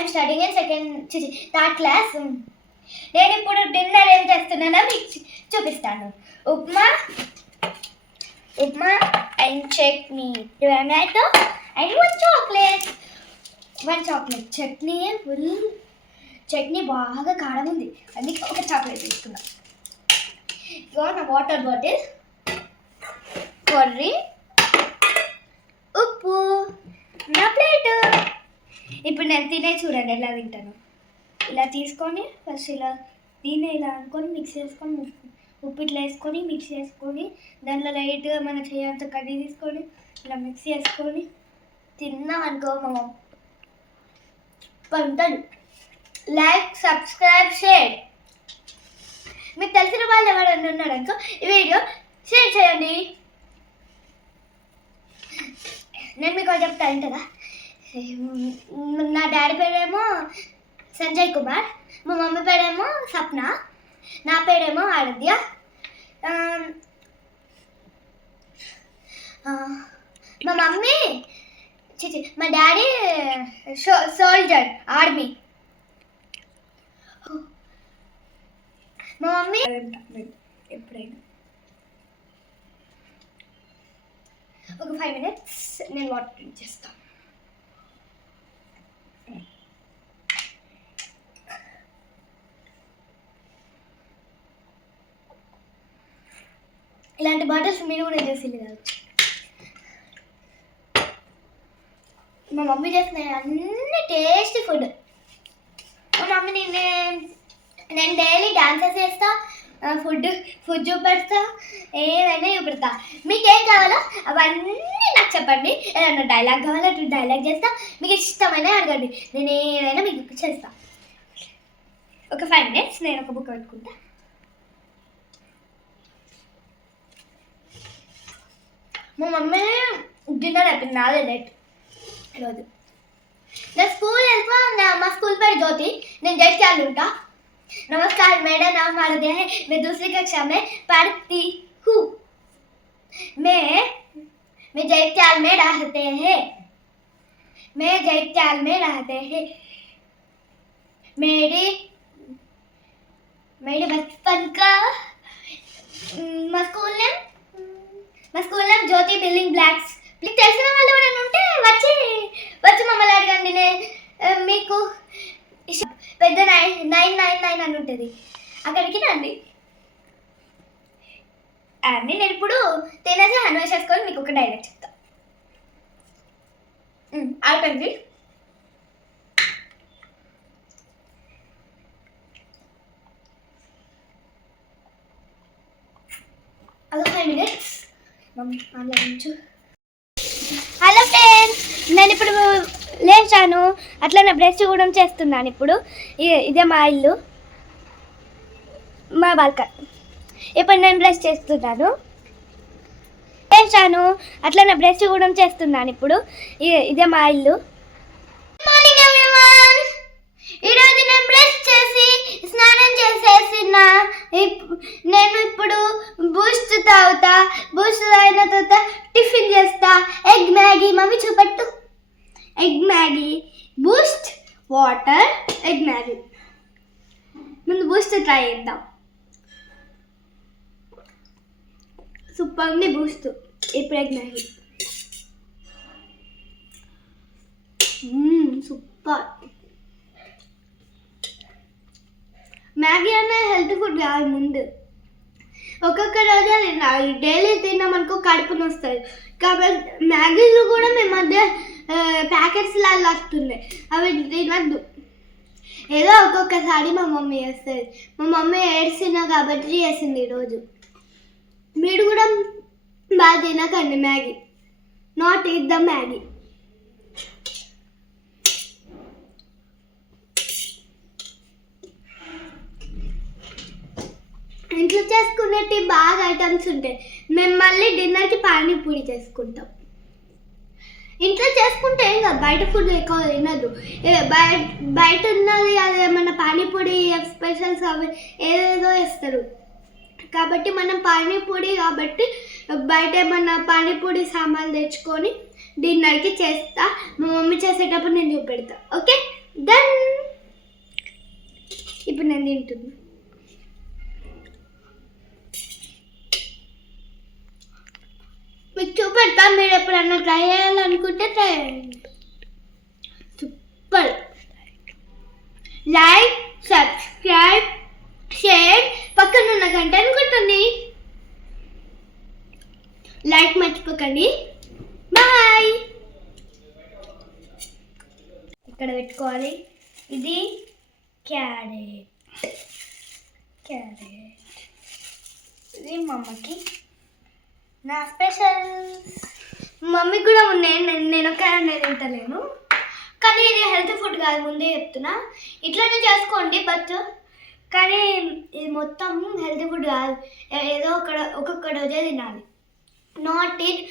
I'm studying in third class. నేను ఇప్పుడు dinner ఏం చేస్తున్నానో మీకు చూపిస్తాను. Upma and chutney, tomato and one chocolate. Chutney బాగా కారం ఉంది, అందుకే ఒక చాక్లెట్ తీసుకున్నా. ఇగో నా వాటర్ బాటిల్, కర్రీ, ఉప్పు, నా ప్లేట్. ఇప్పుడు నేను తినే చూడండి ఎలా తింటాను. ఇలా తీసుకొని ఫస్ట్ దీన్ని ఇలా అనుకొని మిక్స్ చేసుకొని ఉప్పు ఇట్లా వేసుకొని మిక్స్ చేసుకొని దాంట్లో లైట్గా మన చేయంత కర్రీ తీసుకొని ఇలా మిక్స్ చేసుకొని తిన్నాం అనుకో మా ఉంటుంది. Like, subscribe, share. మీకు తెలిసిన వాళ్ళు ఎవరైనా ఉన్నారనుకో ఈ వీడియో షేర్ చేయండి. నేను మీకు చెప్తాను కదా, నా డాడీ పేరేమో సంజయ్ కుమార్, మా మమ్మీ పేరేమో సప్న, నా పేరేమో ఆరాధ్య. మా మమ్మీ మా డాడీ సోల్జర్, ఆర్మీ. మా మమ్మీ ఎప్పుడైనా ఒక 5 minutes నేను వాటర్ డ్రింక్ చేస్తాను. ఇలాంటి బాటిల్స్ మీరు కూడా చేసి కావచ్చు. మా మమ్మీ చేసిన అన్ని టేస్టీ ఫుడ్. మా మమ్మీ నేను డైలీ డాన్సెస్ చేస్తా, ఫుడ్ చూపెడతా, ఏదైనా చూపెడతా. మీకు ఏం కావాలో అవన్నీ నాకు చెప్పండి. ఏదైనా డైలాగ్ కావాలో డైలాగ్ చేస్తా, మీకు ఇష్టమైన అడగండి, నేను ఏదైనా మీకు చేస్తా. ఒక 5 minutes నేను ఒక బుక్ పెట్టుకుంటా. మా మమ్మీ డిన్నర్ అయిపోయింది, నాదే లేట్ ఈరోజు. నేను స్కూల్ వెళ్తా, మా స్కూల్ పేరు జ్యోతి, నేను జైత్యాలు ఉంటా. नमस्कार, मेरा नाम आराध्या है, मैं दूसरी कक्षा में पढ़ती हूँ. मैं जैत्याल में रहते हैं. मेरी बचपन का स्कूल नेम ज्योति बिल्डिंग ब्लैक्स. మీకు తెలిసిన వాళ్ళు ఎవరైనా ఉంటే వచ్చి మమ్మల్ని అడగండి. మీకు పెద్ద 999 అని ఉంటుంది, అక్కడికి రండి. అన్నీ నేను ఇప్పుడు తినేసి హ్యాండ్ వాష్ చేసుకొని మీకు ఒక డైలాగ్ చెప్తా. అయిపోయింది. అదొక 5 minutes మాట్లాడించు. హలో ఫ్రెండ్స్, నేను ఇప్పుడు లేచాను, అట్లనే బ్రష్ కూడా చేస్తున్నాను. ఇప్పుడు ఇదే మా ఇల్లు, మా బాల్కనీ. ఇప్పుడు నేను బ్రష్ చేస్తున్నాను, లేచాను, అట్లనే బ్రష్ కూడా చేస్తున్నాను. ఇప్పుడు ఇదే మా ఇల్లు. మార్నింగ్ ఎవ్రీవన్, ఈరోజు నేను బ్రష్ చేసి స్నానం చేసేసిన. నేను ఇప్పుడు బూస్ట్ తాగుతా. బూస్ట్ తాగిన తర్వాత టిఫిన్ చేస్తా. Egg Maggi. మమ్మీ చూపెట్టు. Egg Maggi, Boost, water, egg Maggi. ముందు బూస్ట్ ట్రై చేద్దాం. సూపర్ ఉంది బూస్ట్. ఇప్పుడు ఎగ్ మ్యాగీ. సూపర్. మ్యాగీ అన్న హెల్త్ ఫుడ్ కాదు. ముందు ఒక్కొక్క రోజు డైలీ తిన్నామనుకో కడుపు నొస్తుంది. కాబట్టి మ్యాగీలు కూడా మేము మధ్య ప్యాకెట్స్ లాగా వస్తున్నాయి, అవి తినద్దు. ఏదో ఒక్కొక్కసారి మా మమ్మీ చేస్తుంది. మా మమ్మీ ఏడ్చినా కాబట్టి చేసింది ఈరోజు. మీరు కూడా బాగా తినకండి Maggi. Not eat the Maggi. ఇంట్లో చేసుకునేటి బాగా ఐటమ్స్ ఉంటాయి. మేము మళ్ళీ డిన్నర్కి పానీపూరి చేసుకుంటాం. ఇంట్లో చేసుకుంటే ఏం కాదు, బయట ఫుడ్ ఎక్కువ తినద్దు. బయట ఉన్నది అదేమన్నా పానీపూరి స్పెషల్స్ అవి ఏదేదో వేస్తారు. కాబట్టి మనం పానీపూరి కాబట్టి బయట ఏమన్నా పానీపూరి సామాన్లు తెచ్చుకొని డిన్నర్కి చేస్తా. మా మమ్మీ చేసేటప్పుడు నేను చూపెడతా. Okay, done. ఇప్పుడు నేను తింటున్నా. మీకు చూపెడతా, మీరు ఎప్పుడన్నా ట్రై చేయాలనుకుంటే ట్రై చేయండి. సూపర్. లైక్, సబ్స్క్రైబ్, షేర్, పక్కన ఉన్న గంటను కొట్టండి. లైక్ మర్చిపోకండి. బాయ్. ఇక్కడ పెట్టుకోవాలి. ఇది క్యారెట్. ఇది మా అమ్మకి, నా స్పెషల్. మమ్మీ కూడా ఉన్నాయి, నేను ఒక తింటలేను. కానీ ఇది హెల్తీ ఫుడ్ కాదు, ముందే చెప్తున్నా. ఇట్లానే చేసుకోండి, బట్ కానీ ఇది మొత్తం హెల్తీ ఫుడ్ కాదు. ఏదో ఒక్కొక్క రోజే తినాలి. Not it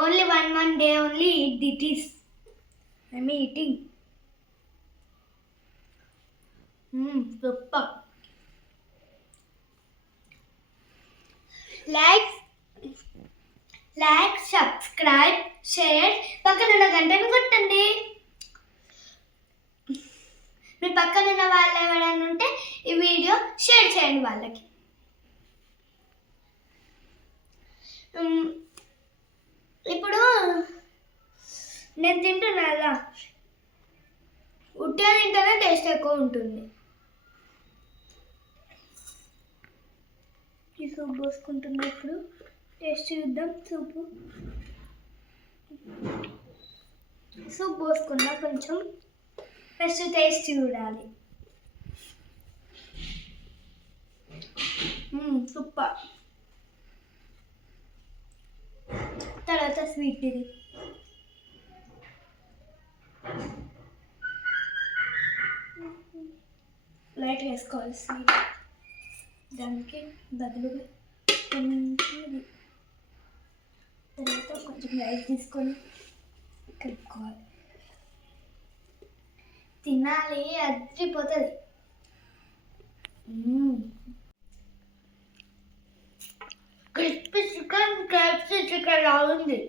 only one day only eat this. I'm eating. Super. Like, subscribe, share, పక్కన ఉన్న గంటను కొట్టండి. మీ పక్కన ఉన్న వాళ్ళు ఎవరైనా ఉంటే ఈ వీడియో షేర్ చేయండి వాళ్ళకి. ఇప్పుడు నేను తింటున్నా కదా, ఉట్టిగా తింటేనే టేస్ట్ ఎక్కువ ఉంటుంది. ఈ సూప్ పోసుకుంటున్నా. ఇప్పుడు టేస్ట్ చూద్దాం. సూప్ పోసుకున్నా, కొంచెం ఫస్ట్ టేస్ట్ చూడాలి. సూపర్. తర్వాత స్వీట్. ఇది లైట్ వేసుకోవాలి స్వీట్, దానికి బదులుగా తర్వాత కొంచెం రైస్ తీసుకొని కలుపుకోవాలి. తినాలి, అదిరిపోతుంది. క్రిస్పీ చికెన్, క్యాప్సీ చికెన్ లా ఉంది.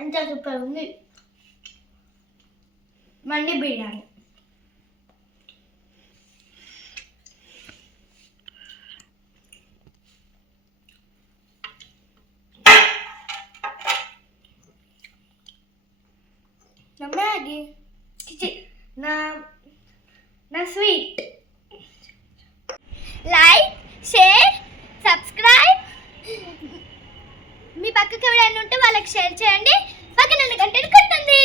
అంత సూపర్ ఉంది. మండి బిర్యానీ. నా మ్యాగీ, నా స్వీట్. Like, share, subscribe. మీ పక్కకి ఎవరైనా ఉంటే వాళ్ళకి షేర్ చేయండి. పక్కన గంటను కొట్టండి.